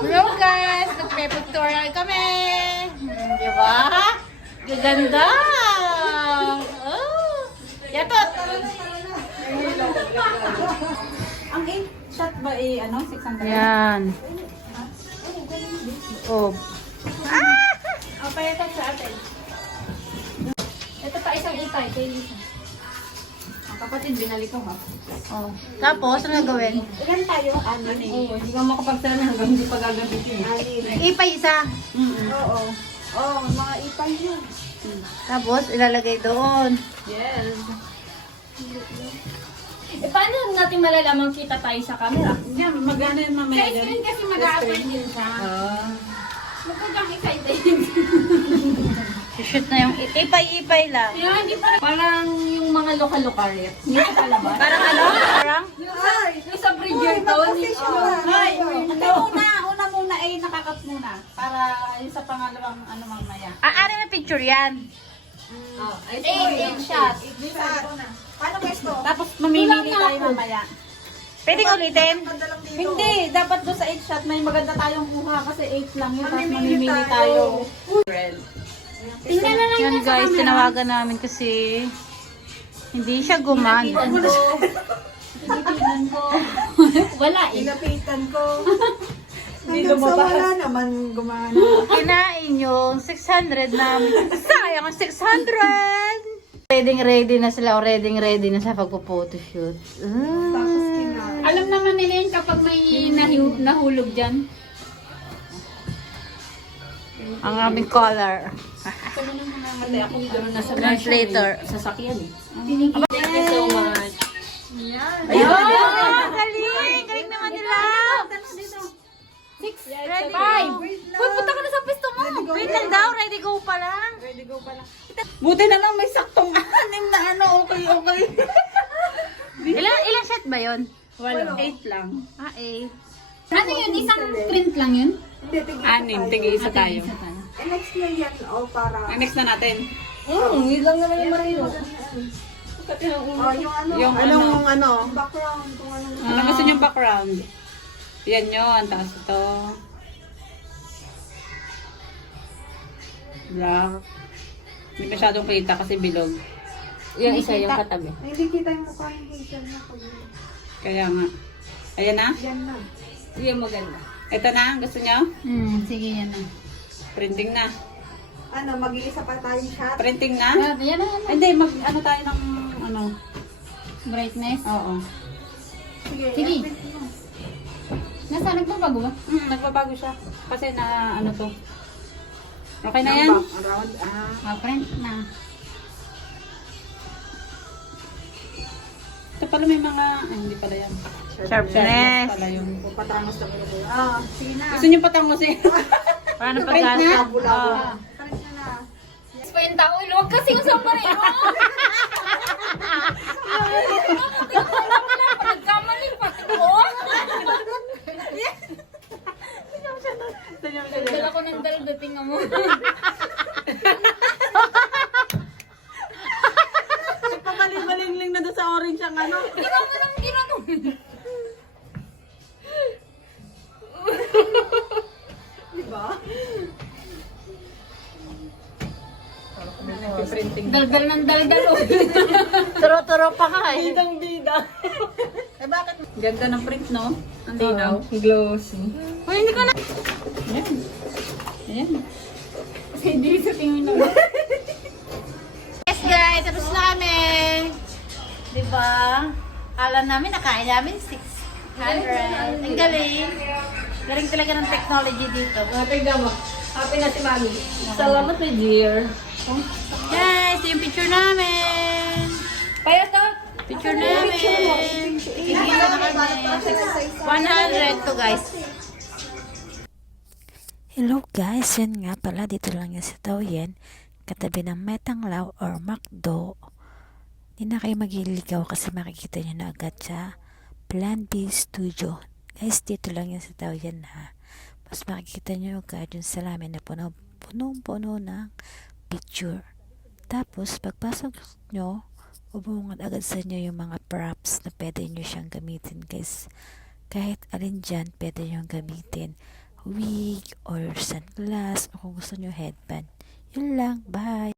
Hello guys! Nagpe-pictorial kami! Di ba? Gaganda! Oh! Yatot! Ang 8 shot ba ano? 600? Yan. Oh. O, payatot sa atin. Ito pa isang itay. Kay Lisa. Ang kapatid, binalik ko ha. Oh. Tapos, ano gagawin? Ilan tayo? Anin eh. Oo, hindi ka makapagsana hanggang hindi pa gagamitin. Ipay isa. Oo. Oo, mga ipay yun. Tapos, ilalagay doon. Yes. Paano natin malalaman kita tayo sa camera? Hindi, magana yun mamaya. Sa screen kasi mag-a-upload din siya. Magkagang excited. Shoot na yung ipay-ipay lang. Hindi pa. Parang yung mga lokal-lokaret. Hindi pa palabas. Parang ano? Parang? Yung sa Bridgerton. Ay, una muna ay nakakat muna. Para yung sa pangalawang ano mamaya. Ari na picture yan. Eight shot. Paano pwesto? Tapos mamimili tayo mamaya. Pwede ko ulitin? Hindi, dapat doon sa 8 shot may maganda tayong kuha kasi 8 lang yun. Tapos mamimili tayo. Tingnan na lang Yan yan sa guys, camera. tinawagan namin kasi hindi siya gumana. Tinitingnan ko. Wala eh. Pinapitan ko. Hindi Hanggang sa lumabas. wala naman gumana. Kinain yung 600 namin. Sayang ang 600! Ready na sila o ready na sa pagpo-photoshoot. Tapos kinain. Alam naman nila yun kapag may nahulog dyan. Ang aming color. Months later. Sasakyan eh. Thank you so much. Ayun! Galing! Galing naman nila! 6, Ready. 5. Uy, punta ka na sa pwesto mo. Wait lang daw, ready go pa lang. Ready go pala. Buti na lang may saktong 6 na ano. Okay. Ilang shot ba yun? Wala. 8 lang. Ah, eh. Ano yun? Isang print lang yun? Hindi, tigil. Anim, tig-isa tayo. Next na yan. O para. Next na natin. Yun lang naman yung marino. O yung ano. Yung Anong ano? Background. Kung anong. Ano gusto niyong background? Yan yun, tapos ito. Black. Hindi masyadong kita kasi bilog. Yung isa yung katabi. Ay, hindi kita yung mukha ng Hazel na pag Kaya nga. Ayan na. yan na. Yung maganda. Ito na, gusto niyo? Sige yan na. Printing na. Ano, mag-iisa pa tayong shot. Printing na? Yan na. Hindi, ano tayo ng ano. Brightness. Oo. Sige. Sige. i-print mo. Nasa nagbabago ba? Nagbabago siya. Kasi na ano to. Okay na yan? Around. Print na. Ito pala may mga, hindi pala yan. Sharpness. Pala yung. Patangos na mo. Sige na. Gusto niyo patangos eh. Paano Print na? pag-asa? Bula-bula. Print na na. Spenta ulo. Huwag kasi yung sombrero. Nagkamali pati ko. Dala ko ng dating mo. Pabalik-balingling na doon sa orange ang ano. Ginawa mo nang ginano. Diba? Printing. Daldal ng daldal. Turo-turo pa ka eh. Bidang-bida. Eh bakit? Ganda ng print, no? Ang linaw. Glossy. Uy, hindi ko na. Ayan. Ayan. Hindi sa tingin mo. Yes guys, tapos na kami. Diba? Kala namin, nakain namin 600. Ang galing. Galing talaga ng technology dito. Tignan mo. Happy na si Mami. Salamat my dear. Guys, yung picture namin. Kaya to. Picture namin. Tigil na kami. 100 to guys. Hello guys, yun nga pala, dito lang yung sa Taoyuan, katabi ng Metanglaw or McDo. Hindi na kayo magliligaw kasi makikita nyo na agad sa Plan B Studio. Guys, dito lang yung sa Taoyuan ha. Mas makikita nyo agad yung salamin na punong-puno ng picture. Tapos, pagpasok nyo, ubungad agad sa inyo yung mga props na pwede nyo siyang gamitin guys. Kahit alin dyan, pwede nyo gamitin. wig or sunglass o kung gusto nyo headband. Yun lang. Bye!